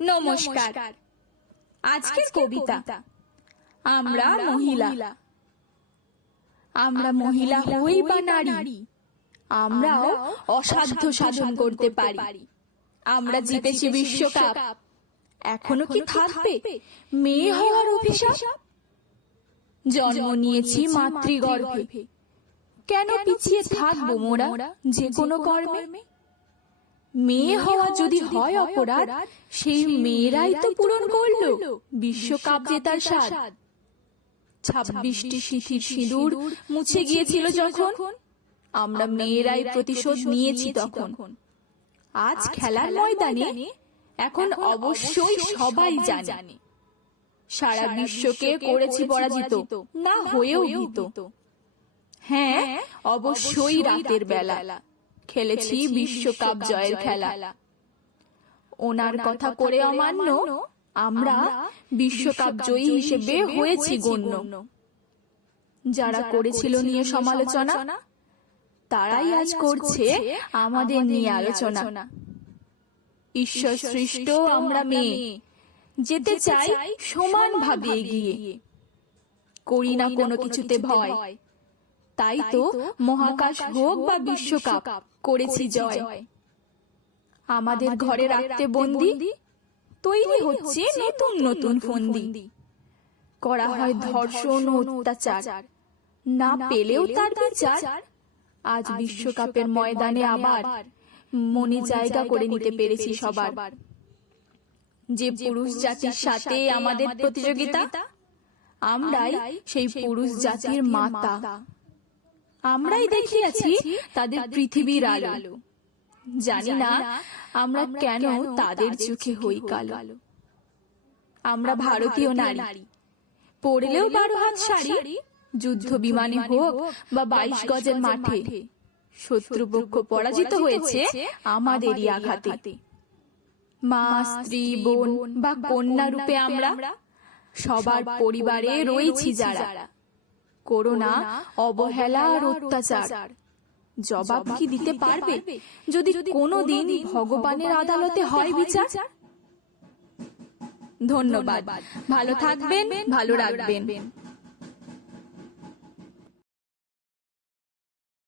নমস্কার। আজকের কবিতা। আমরা মহিলা। আমরা মহিলা হই বা নারী। আমরাও অসাধ্য সাধন করতে পারি। আমরা জিতেছি বিশ্বকাপ। এখনও কি থাকবে? মেয়ে হওয়ার অভিশাপ? জন্ম নিয়েছি মাতৃগর্ভে। কেন পিছিয়ে থাকব মোরা? যে কোনো কর্মে? মেয়ে হওয়া যদি হয় অপরাধ সেই মেয়েরাই তো পূরণ করল। বিশ্বকাপ জেতার স্বাদ। ছাব্বিশটি শিথির সিঁদুর মুছে গিয়েছিল যখন। আমরা মেয়েরাই প্রতিশোধ নিয়েছি তখন। আজ খেলার ময়দানে এখন অবশ্যই সবাই জানে। সারা বিশ্বকে করেছি পরাজিত না হয়েও ভীত। হ্যাঁ অবশ্যই রাতের বেলা। খেলেছি বিশ্বকাপ জয়ের খেলা। ওনার কথা করে অমান্য আমরা বিশ্বকাপ জয়ী হিসেবে হয়েছি গণ্য। যারা করেছিল নিয়ে সমালোচনা তারাই আজ করছে আমাদের নিয়ে আলোচনা। ঈশ্বর সৃষ্ট আমরা মেয়ে। যেতে চাই সমানভাবে এগিয়ে। করি না কোনো কিছুতে ভয়। তাই তো মহাকাশ হোক বা বিশ্বকাপ করেছি জয়। আমাদের ঘরে রাখতে বন্দি তৈরি হচ্ছে নতুন নতুন ফন্দি। করা হয় ধর্ষণ ও অত্যাচার। না পেলেও তার বিচার। আজ বিশ্বকাপের ময়দানে আবার মনে জায়গা করে নিতে পেরেছি সবার। যে পুরুষ জাতির সাথে আমাদের প্রতিযোগিতা আমরাই সেই পুরুষ জাতির মাতা। আমরাই দেখিয়েছি তাদের পৃথিবীর আলো। জানি না আমরা কেন তাদের চোখে হই কালো। আমরা ভারতীয় নারী। পড়লেও বারো হাত শাড়ি যুদ্ধ বিমানে হোক বা বাইশ গজের মাঠে। শত্রুপক্ষ পরাজিত হয়েছে আমাদেরই আঘাতে। মা স্ত্রী বোন বা কন্যা রূপে আমরা সবার পরিবারে রয়েছি যারা। করোনা অবহেলা আর অত্যাচার। জবাব কি দিতে পারবে? যদি কোনোদিন ভগবানের আদালতে হয় বিচার ধন্যবাদ। ভালো থাকবেন ভালো রাখবেন।